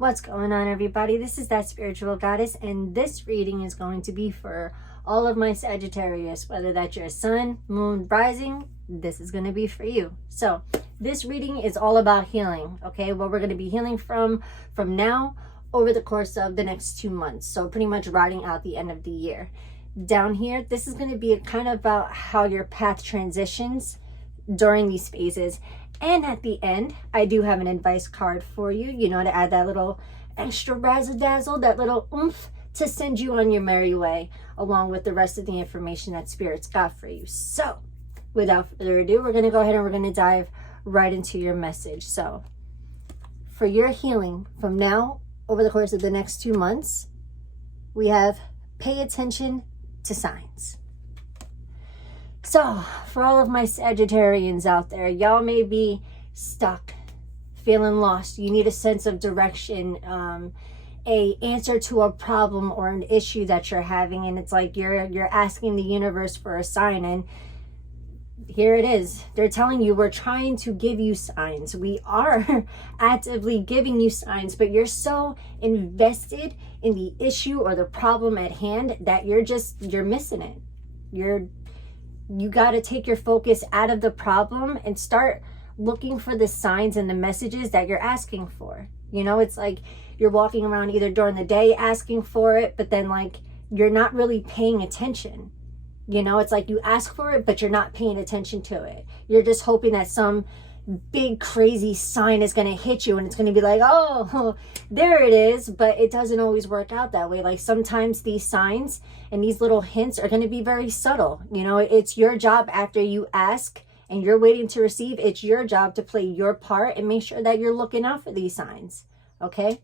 What's going on, everybody? This is that spiritual goddess, and this reading is going to be for all of my Sagittarius, whether that's your sun, moon, rising. This is going to be for you. So this reading is all about healing, okay? What we're going to be healing from now over the course of the next 2 months. So pretty much riding out the end of the year. Down here, this is going to be kind of about how your path transitions during these phases. And at the end, I do have an advice card for you, to add that little extra razzle dazzle, that little oomph to send you on your merry way, along with the rest of the information that Spirit's got for you. So without further ado, we're going to go ahead and we're going to dive right into your message. So for your healing from now over the course of the next 2 months, we have pay attention to signs. So for all of my Sagittarians out there, y'all may be stuck, feeling lost. You need a sense of direction, a answer to a problem or an issue that you're having, and it's like you're asking the universe for a sign, and here it is. They're telling you, we're trying to give you signs. We are actively giving you signs, but you're so invested in the issue or the problem at hand that you're missing it. You got to take your focus out of the problem and start looking for the signs and the messages that you're asking for. It's like you're walking around either during the day asking for it, but then like you're not really paying attention. It's like you ask for it, but you're not paying attention to it. You're just hoping that some big crazy sign is going to hit you and it's going to be like, oh, there it is. But it doesn't always work out that way. Like sometimes these signs and these little hints are going to be very subtle. It's your job after you ask and you're waiting to receive. It's your job to play your part and make sure that you're looking out for these signs. Okay.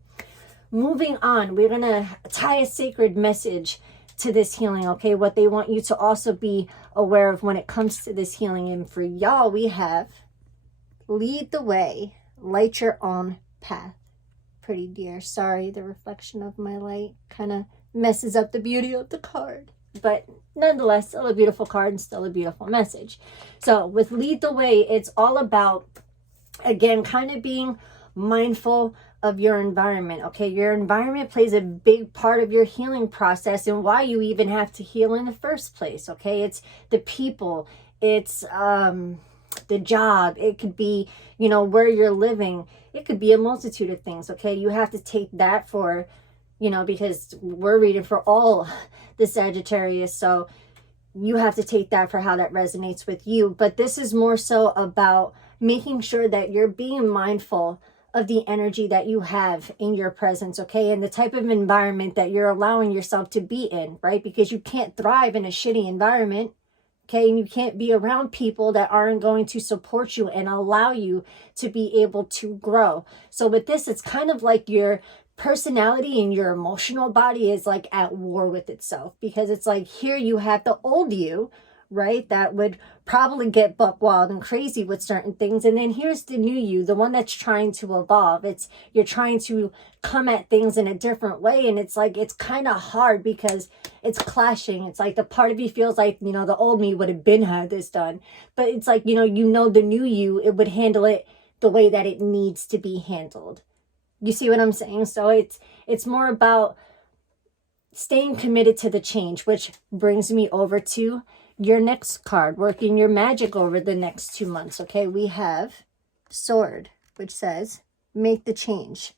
Moving on, we're going to tie a sacred message to this healing. Okay. What they want you to also be aware of when it comes to this healing. And for y'all, we have lead the way, light your own path. Pretty dear. Sorry, the reflection of my light kind of messes up the beauty of the card. But nonetheless, still a beautiful card and still a beautiful message. So with lead the way, it's all about, again, kind of being mindful of your environment. Okay, your environment plays a big part of your healing process and why you even have to heal in the first place. Okay, it's the people, it's the job, it could be where you're living, it could be a multitude of things. Okay, you have to take that for because we're reading for all the Sagittarius, so you have to take that for how that resonates with you. But this is more so about making sure that you're being mindful of the energy that you have in your presence, okay, and the type of environment that you're allowing yourself to be in, right? Because you can't thrive in a shitty environment. Okay, and you can't be around people that aren't going to support you and allow you to be able to grow. So with this, it's kind of like your personality and your emotional body is like at war with itself, because it's like here you have the old you, right, that would probably get buck wild and crazy with certain things, and then here's the new you, the one that's trying to evolve. You're trying to come at things in a different way, and it's like it's kind of hard because it's clashing. It's like the part of you feels like the old me would have been had this done, but it's like the new you, it would handle it the way that it needs to be handled. You see what I'm saying? So it's more about staying committed to the change, which brings me over to your next card, working your magic over the next 2 months. Okay, we have Sword, which says make the change.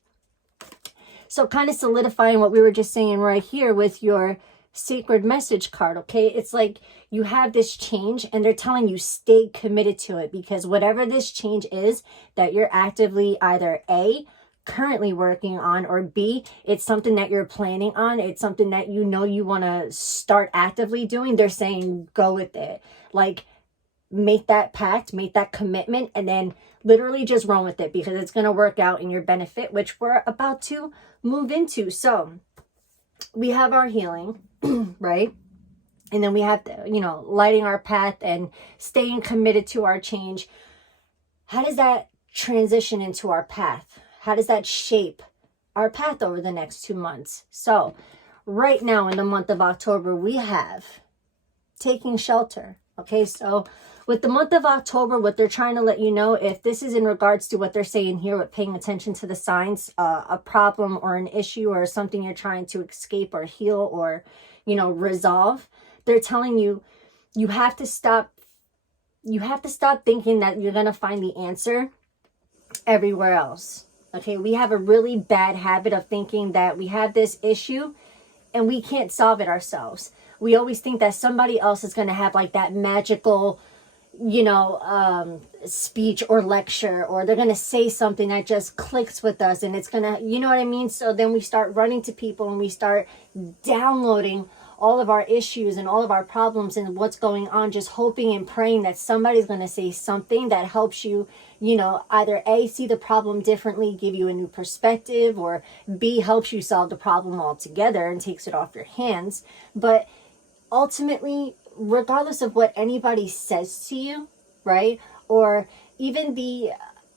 So kind of solidifying what we were just saying right here with your sacred message card. Okay, it's like you have this change and they're telling you stay committed to it, because whatever this change is that you're actively either A, currently working on, or B, it's something that you're planning on, it's something that you want to start actively doing, they're saying go with it. Like make that pact, make that commitment, and then literally just run with it, because it's going to work out in your benefit, which we're about to move into. So we have our healing, right? And then we have the, lighting our path and staying committed to our change. How does that transition into our path? How does that shape our path over the next 2 months? So right now in the month of October, we have taking shelter. Okay, so with the month of October, what they're trying to let you know, if this is in regards to what they're saying here with paying attention to the signs, a problem or an issue or something you're trying to escape or heal or, you know, resolve, they're telling you, you have to stop thinking that you're going to find the answer everywhere else. Okay, we have a really bad habit of thinking that we have this issue and we can't solve it ourselves. We always think that somebody else is going to have like that magical, you know, speech or lecture, or they're going to say something that just clicks with us and it's going to, you know what I mean? So then we start running to people and we start downloading all of our issues and all of our problems and what's going on, just hoping and praying that somebody's going to say something that helps you, you know, either A, see the problem differently, give you a new perspective, or B, helps you solve the problem altogether and takes it off your hands. But ultimately, regardless of what anybody says to you, right, or even the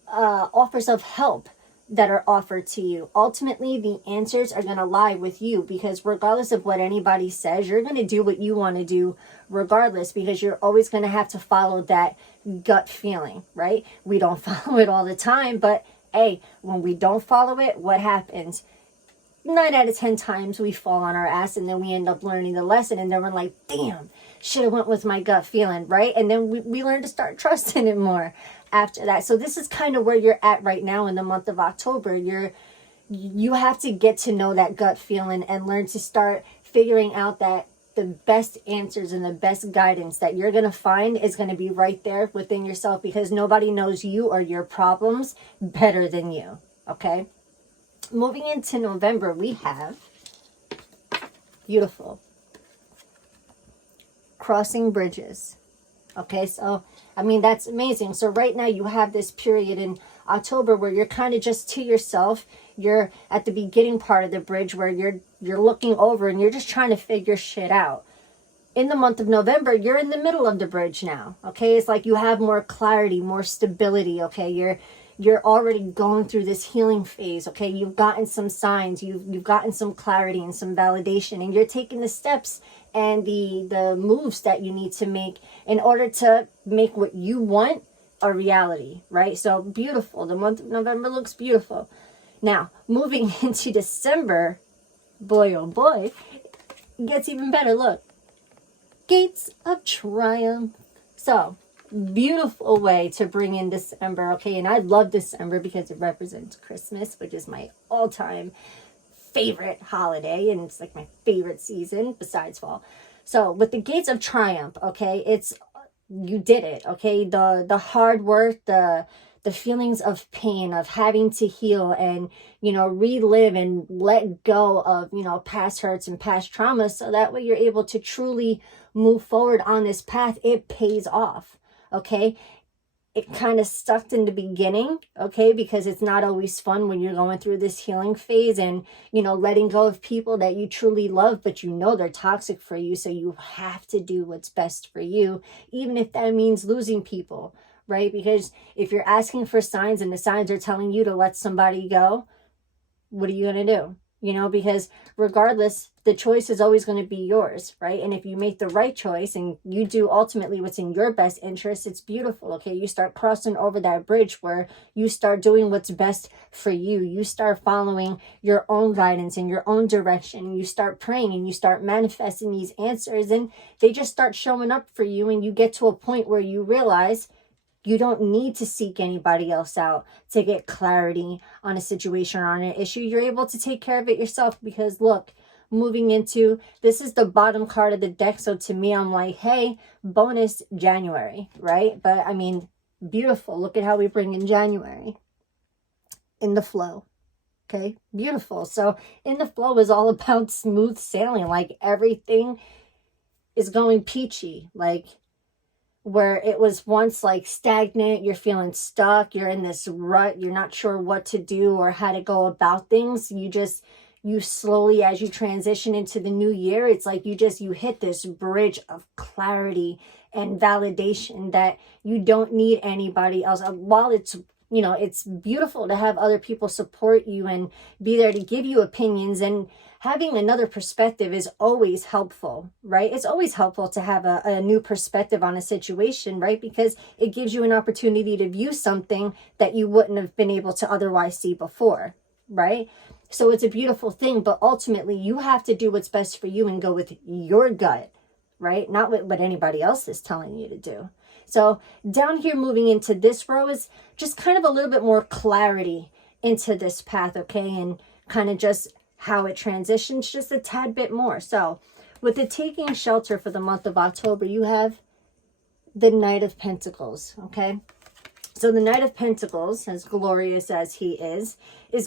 offers of help that are offered to you, ultimately the answers are going to lie with you, because regardless of what anybody says, you're going to do what you want to do regardless, because you're always going to have to follow that gut feeling, right? We don't follow it all the time, but hey, when we don't follow it, what happens? 9 out of 10 times we fall on our ass, and then we end up learning the lesson, and then we're like, damn, should have went with my gut feeling, right? And then we learn to start trusting it more after that. So this is kind of where you're at right now in the month of October. You have to get to know that gut feeling and learn to start figuring out that the best answers and the best guidance that you're going to find is going to be right there within yourself, because nobody knows you or your problems better than you. Okay. Moving into November, we have beautiful crossing bridges. Okay, so I mean, that's amazing. So right now you have this period in October where you're kind of just to yourself. You're at the beginning part of the bridge where you're looking over and you're just trying to figure shit out. In the month of November, you're in the middle of the bridge now. Okay, it's like you have more clarity, more stability. Okay, you're already going through this healing phase. Okay, you've gotten some signs, you've gotten some clarity and some validation, and you're taking the steps and the moves that you need to make in order to make what you want a reality, right? So beautiful. The month of November looks beautiful. Now, moving into December, boy, oh boy, it gets even better. Look, Gates of Triumph. So, beautiful way to bring in December, okay? And I love December because it represents Christmas, which is my all-time favorite holiday, and it's like my favorite season besides fall. So with the Gates of Triumph, okay, it's, you did it, okay? The hard work, the feelings of pain, of having to heal and, you know, relive and let go of, you know, past hurts and past traumas, so that way you're able to truly move forward on this path. It pays off, okay? It kind of sucked in the beginning, okay, because it's not always fun when you're going through this healing phase and, you know, letting go of people that you truly love, but you know they're toxic for you, so you have to do what's best for you, even if that means losing people, right? Because if you're asking for signs and the signs are telling you to let somebody go, what are you going to do? You know, because regardless, the choice is always going to be yours, right? And if you make the right choice and you do ultimately what's in your best interest, it's beautiful, okay? You start crossing over that bridge where you start doing what's best for you. You start following your own guidance and your own direction. And you start praying and you start manifesting these answers, and they just start showing up for you. And you get to a point where you realize you don't need to seek anybody else out to get clarity on a situation or on an issue. You're able to take care of it yourself, because look, moving into, this is the bottom card of the deck. So to me, I'm like, hey, bonus January, right? But I mean, beautiful. Look at how we bring in January in the flow. Okay, beautiful. So in the flow is all about smooth sailing. Like everything is going peachy. Like, where it was once like stagnant, you're feeling stuck, you're in this rut, you're not sure what to do or how to go about things. You slowly, as you transition into the new year, it's like you hit this bridge of clarity and validation that you don't need anybody else. While it's you know, it's beautiful to have other people support you and be there to give you opinions, and having another perspective is always helpful, right? It's always helpful to have a new perspective on a situation, right? Because it gives you an opportunity to view something that you wouldn't have been able to otherwise see before, right? So it's a beautiful thing, but ultimately you have to do what's best for you and go with your gut, right? Not what anybody else is telling you to do. So down here, moving into this row, is just kind of a little bit more clarity into this path, okay? And kind of just how it transitions just a tad bit more. So with the taking shelter for the month of October, you have the Knight of Pentacles, okay? So the Knight of Pentacles, as glorious as he is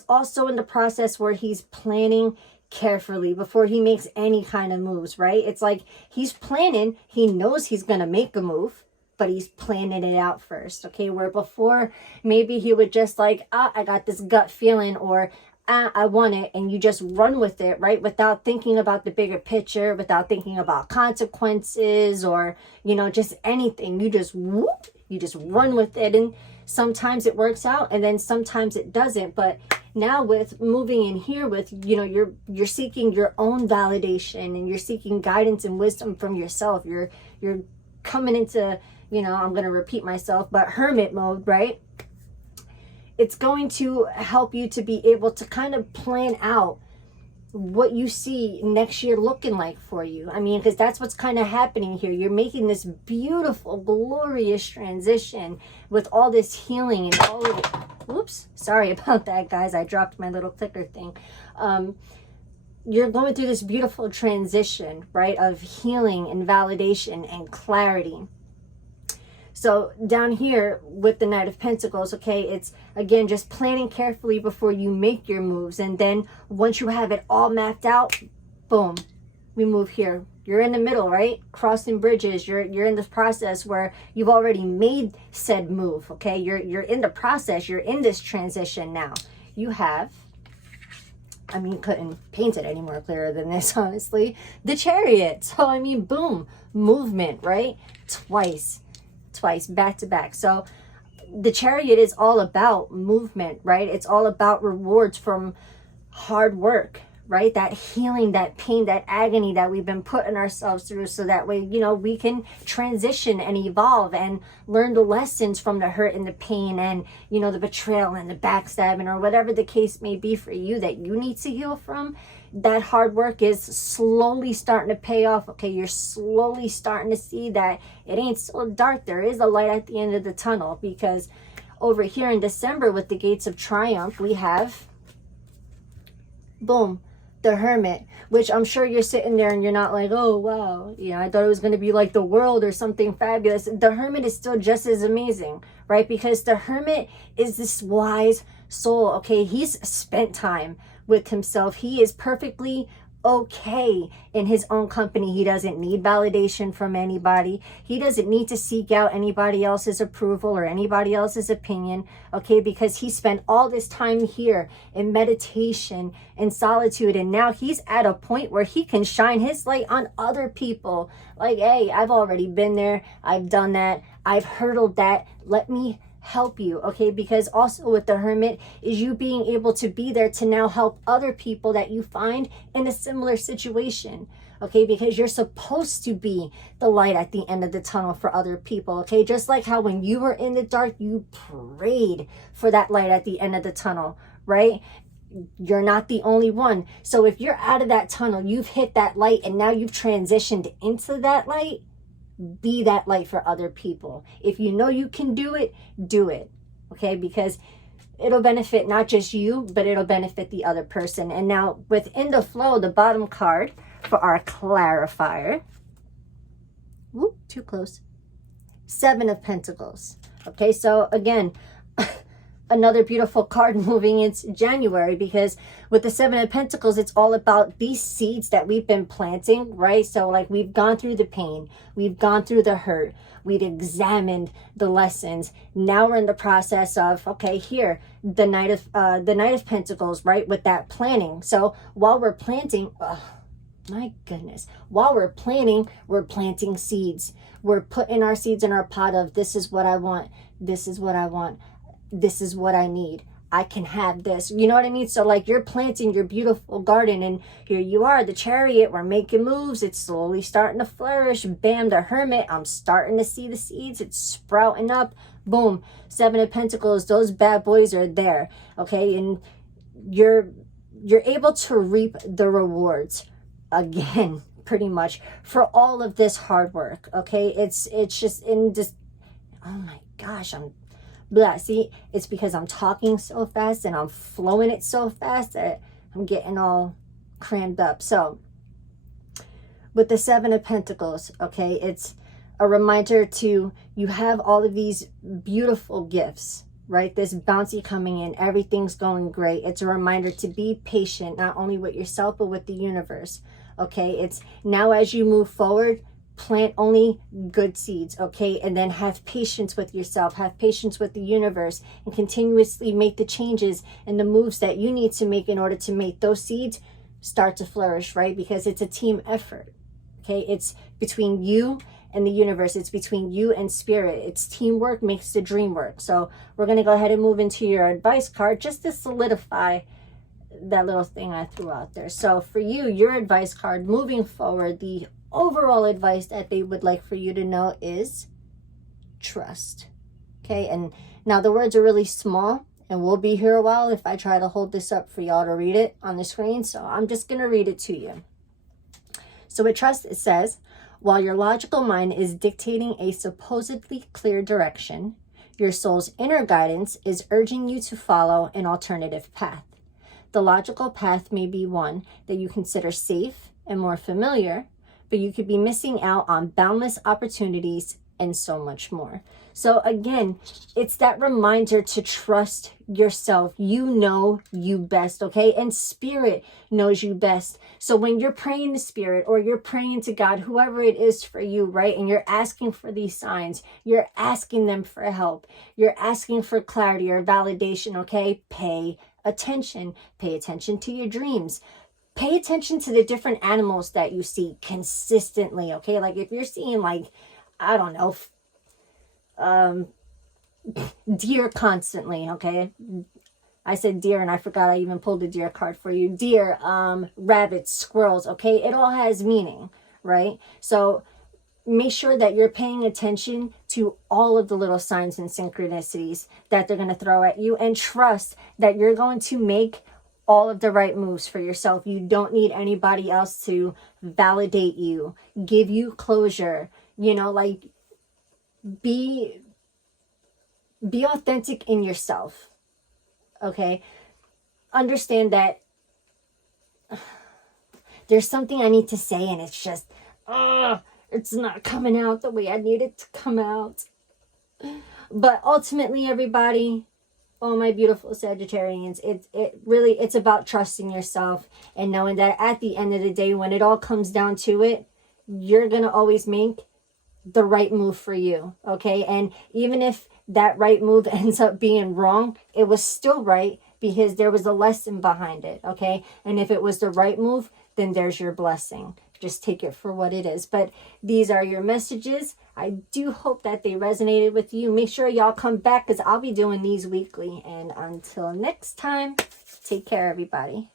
also in the process where he's planning carefully before he makes any kind of moves, right? It's like he's planning, he knows he's going to make a move, but he's planning it out first, okay? Where before, maybe he would just like, I got this gut feeling, or I want it, and you just run with it, right? Without thinking about the bigger picture, without thinking about consequences, or, you know, just anything. You just whoop, you just run with it, and sometimes it works out, and then sometimes it doesn't. But now with moving in here, with, you know, you're seeking your own validation, and you're seeking guidance and wisdom from yourself. You're coming into, you know, I'm going to repeat myself, but hermit mode, right? It's going to help you to be able to kind of plan out what you see next year looking like for you. I mean, because that's what's kind of happening here. You're making this beautiful, glorious transition with all this healing and all of it. Whoops, sorry about that, guys. I dropped my little clicker thing. You're going through this beautiful transition, right, of healing and validation and clarity. So down here with the Knight of Pentacles, okay, it's, again, just planning carefully before you make your moves. And then once you have it all mapped out, boom, we move here. You're in the middle, right? Crossing bridges. You're in this process where you've already made said move, okay? You're in the process. You're in this transition now. You have, I mean, couldn't paint it any more clearer than this, honestly, the Chariot. So, I mean, boom, movement, right? Twice, back to back. So the Chariot is all about movement, right? It's all about rewards from hard work, right? That healing, that pain, that agony that we've been putting ourselves through, so that way, you know, we can transition and evolve and learn the lessons from the hurt and the pain and, you know, the betrayal and the backstabbing, or whatever the case may be for you that you need to heal from. That hard work is slowly starting to pay off, okay? You're slowly starting to see that it ain't so dark. There is a light at the end of the tunnel, because over here in December with the Gates of Triumph, we have, boom, the Hermit, which I'm sure you're sitting there and you're not like, oh, wow, yeah, I thought it was going to be like the World or something fabulous. The Hermit is still just as amazing, right? Because the Hermit is this wise soul, okay? He's spent time with himself. He is perfectly okay in his own company. He doesn't need validation from anybody. He doesn't need to seek out anybody else's approval or anybody else's opinion, okay? Because he spent all this time here in meditation and solitude, and now he's at a point where he can shine his light on other people. Like, hey, I've already been there. I've done that. I've hurdled that. Let me help you, okay? Because also with the Hermit is you being able to be there to now help other people that you find in a similar situation, okay? Because you're supposed to be the light at the end of the tunnel for other people, okay? Just like how when you were in the dark, you prayed for that light at the end of the tunnel, right? You're not the only one. So if you're out of that tunnel, you've hit that light, and now you've transitioned into that light, be that light for other people. If you know you can do it, okay? Because it'll benefit not just you, but it'll benefit the other person. And now within the flow, the bottom card for our clarifier, whoop, too close, Seven of Pentacles. Okay, so again, another beautiful card moving into January, because with the Seven of Pentacles, it's all about these seeds that we've been planting, right? So like we've gone through the pain, we've gone through the hurt, we've examined the lessons. Now we're in the process of, okay, here, the Knight of Pentacles, right? With that planning. So while we're planting, oh, my goodness, while we're planting seeds. We're putting our seeds in our pot of, this is what I want, this is what I want. this is what I need. I can have this. You know what I mean? So like you're planting your beautiful garden and here you are, the Chariot, we're making moves. It's slowly starting to flourish. Bam, the Hermit, I'm starting to see the seeds. It's sprouting up. Boom. Seven of Pentacles, those bad boys are there. Okay. And you're able to reap the rewards again, pretty much, for all of this hard work. Okay. It's just in this, oh my gosh, I'm blah. See, it's because I'm talking so fast and I'm flowing it so fast that I'm getting all crammed up. So with the Seven of Pentacles, okay, it's a reminder to, you have all of these beautiful gifts, right? This bounty coming in, everything's going great. It's a reminder to be patient, not only with yourself, but with the universe. Okay, it's now as you move forward, plant only good seeds, okay? And then have patience with yourself, have patience with the universe, and continuously make the changes and the moves that you need to make in order to make those seeds start to flourish, right? Because it's a team effort, okay? It's between you and the universe. It's between you and spirit. It's teamwork makes the dream work. So we're going to go ahead and move into your advice card just to solidify that little thing I threw out there. So for you, your advice card moving forward, the overall advice that they would like for you to know is trust. Okay, and now the words are really small and we'll be here a while if I try to hold this up for y'all to read it on the screen. So I'm just going to read it to you. So with trust, it says, while your logical mind is dictating a supposedly clear direction, your soul's inner guidance is urging you to follow an alternative path. The logical path may be one that you consider safe and more familiar, but you could be missing out on boundless opportunities and so much more. So again, it's that reminder to trust yourself. You know you best, okay? And spirit knows you best. So when you're praying to spirit or you're praying to God, whoever it is for you, right? And you're asking for these signs, you're asking them for help, you're asking for clarity or validation, okay? Pay attention. Pay attention to your dreams. Pay attention to the different animals that you see consistently, okay? Like if you're seeing like, I don't know, deer constantly, okay? I said deer and I forgot I even pulled a deer card for you. Deer, rabbits, squirrels, okay? It all has meaning, right? So make sure that you're paying attention to all of the little signs and synchronicities that they're going to throw at you, and trust that you're going to make all of the right moves for yourself. You don't need anybody else to validate you, give you closure, you know, like be authentic in yourself. Okay. Understand that there's something I need to say and it's just, it's not coming out the way I need it to come out. But ultimately, everybody, all my beautiful Sagittarians, it's about trusting yourself and knowing that at the end of the day, when it all comes down to it, you're going to always make the right move for you. Okay. And even if that right move ends up being wrong, it was still right because there was a lesson behind it. Okay. And if it was the right move, then there's your blessing. Just take it for what it is. But these are your messages. I do hope that they resonated with you. Make sure y'all come back because I'll be doing these weekly. And until next time, take care, everybody.